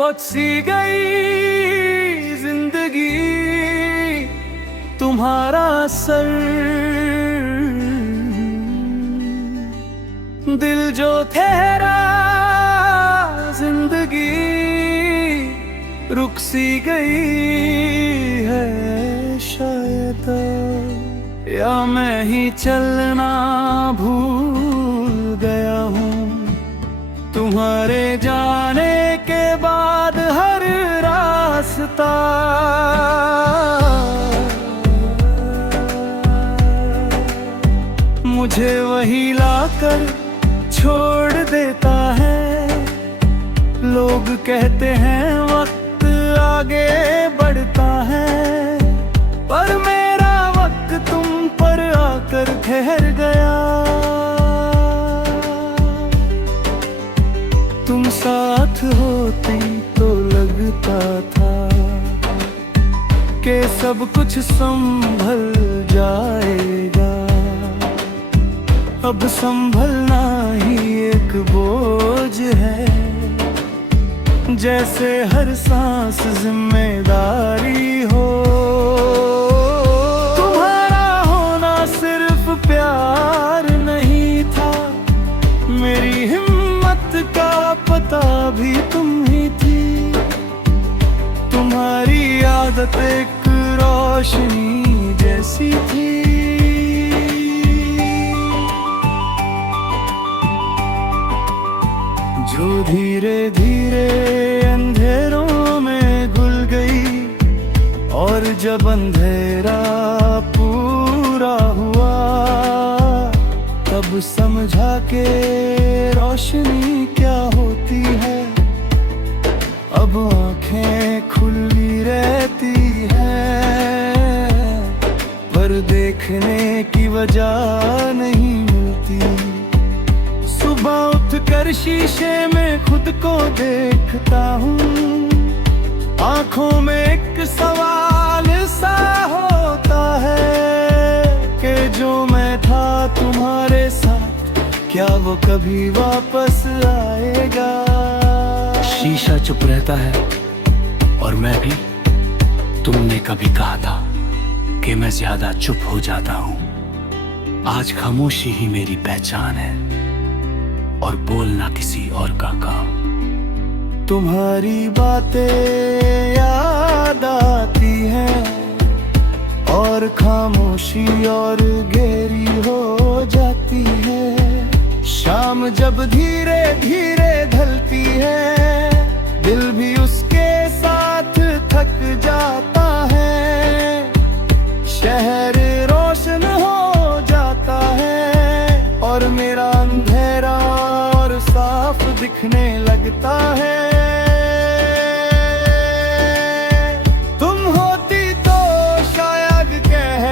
बहुत सी गई जिंदगी तुम्हारा असर, दिल जो ठहरा जिंदगी रुक सी गई है शायद, या मैं ही चलना भूल गया हूँ तुम्हारे जाने के बाद हर रास्ता। मुझे वही लाकर छोड़ देता है, लोग कहते हैं वक्त आगे बढ़ता है, पर मेरा वक्त तुम पर आकर ठहर गया। तुम साथ होती तो लगता था कि सब कुछ संभल जाएगा, अब संभलना ही एक बोझ है, जैसे हर सांस जिम्मेदारी हो। तुम्हारा होना सिर्फ प्यार नहीं था, मेरी हिम्मत का पता भी तुम ही थी। तुम्हारी आदत एक रोशनी जैसी थी, जो धीरे धीरे अंधेरों में घुल गई, और जब अंधेरा पूरा हुआ तब समझा के रोशनी क्या होती है। अब आंखें खुली रहती हैं पर देखने की वजह नहीं मिलती। सुबह उठकर शीशे में खुद को देखता हूँ, आंखों में एक सवाल सा होता है कि जो मैं था तुम्हारे साथ, क्या वो कभी वापस आएगा। शीशा चुप रहता है और मैं भी। तुमने कभी कहा था कि मैं ज्यादा चुप हो जाता हूँ, आज खामोशी ही मेरी पहचान है और बोलना किसी और का काम। तुम्हारी बातें याद आती हैं और खामोशी और गहरी हो जाती है। शाम जब धीरे धीरे ढलती है, दिल भी उसके साथ थक जाता है। शहर रोशन हो जाता है और मेरा अंधेरा और साफ दिखने लगता है। तुम होती तो शायद कह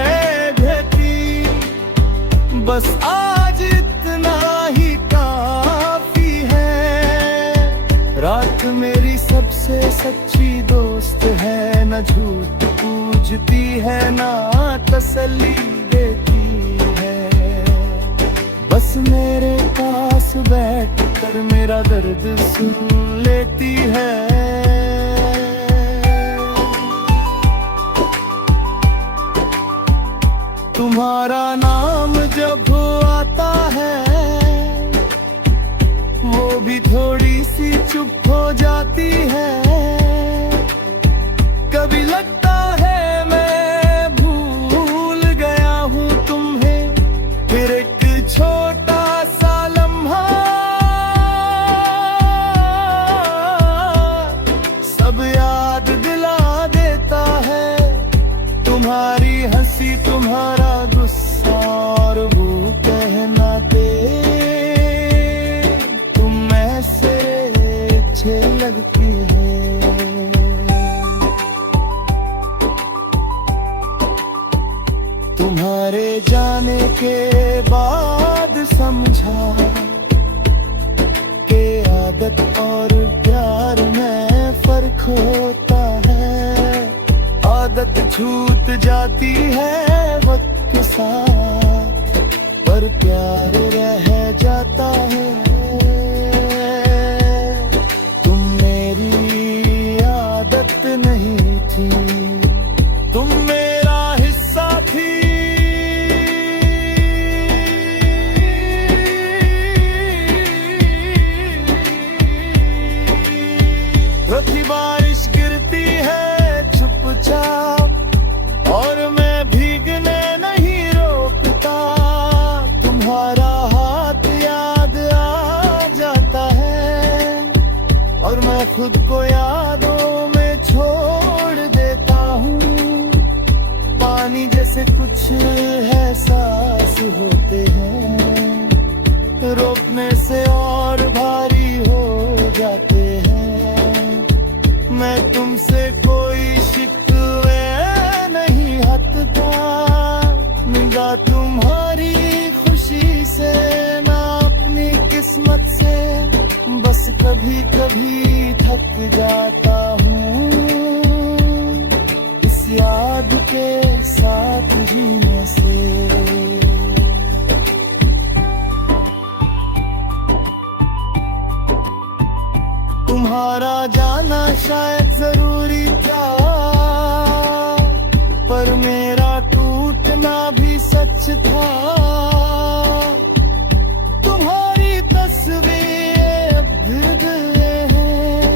देती, बस आज इतना ही काफी है। रात मेरी सबसे सच्ची दोस्त है, न झूठ पूछती है ना तसल्ली देती है, बस मेरे पास बैठ कर मेरा दर्द सुन लेती है। तुम्हारा नाम जब आता है, वो भी थोड़ी सी चुप हो जाती है। कभी लगता है मैं भूल गया हूँ तुम्हें, फिर एक छोटा सा लम्हा सब याद दिला देता है। तुम्हारी हंसी, तुम्हारा गुस्सा और वो कहना दे, तुम ऐसे अच्छे लगती है। तुम्हारे जाने के बाद समझा कि आदत और प्यार में फर्क होता है। आदत छूट जाती है वक्त के साथ, पर प्यार रह जाता है। तुम मेरी खुद को यादों में छोड़ देता हूँ। पानी जैसे कुछ एहसास होते हैं, रोकने से और भारी हो जाते हैं। मैं तुमसे कोई शिकवे नहीं हटता, निगाह तुम्हारी खुशी से ना अपनी किस्मत से, बस कभी कभी थक जाता हूँ इस याद के साथ जीने से। तुम्हारा जाना शायद जरूरी था, पर मेरा टूटना भी सच था। तुम्हारी तस्वीर अब दिल है,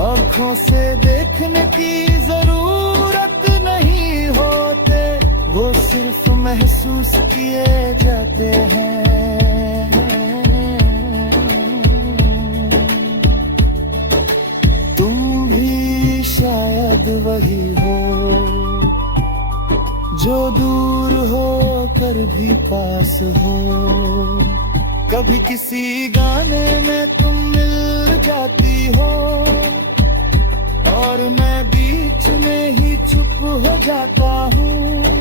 आँखों से देखने की जरूरत नहीं होते, वो सिर्फ महसूस किए जाते हैं। तुम भी शायद वही हो जो दूर हो कर भी पास हो। कभी किसी गाने में तुम मिल जाती हो, और मैं बीच में ही चुप हो जाता हूँ।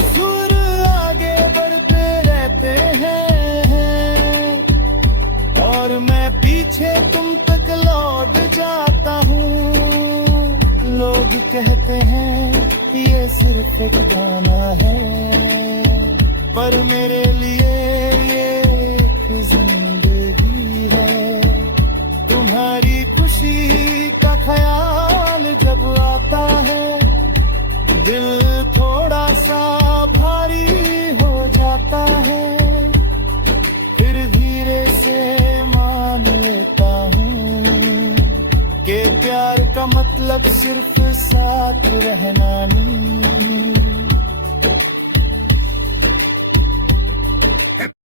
सुर आगे बढ़ते रहते हैं, और मैं पीछे तुम तक लौट जाता हूँ। लोग कहते हैं ये सिर्फ एक गाना है, पर मेरे लिए ये एक जिंदगी है। तुम्हारी खुशी का ख्याल जब आता है, दिल थोड़ा सा भारी हो जाता है। फिर धीरे से मान लेता हूँ कि प्यार का मतलब सिर्फ साथ रहना नहीं,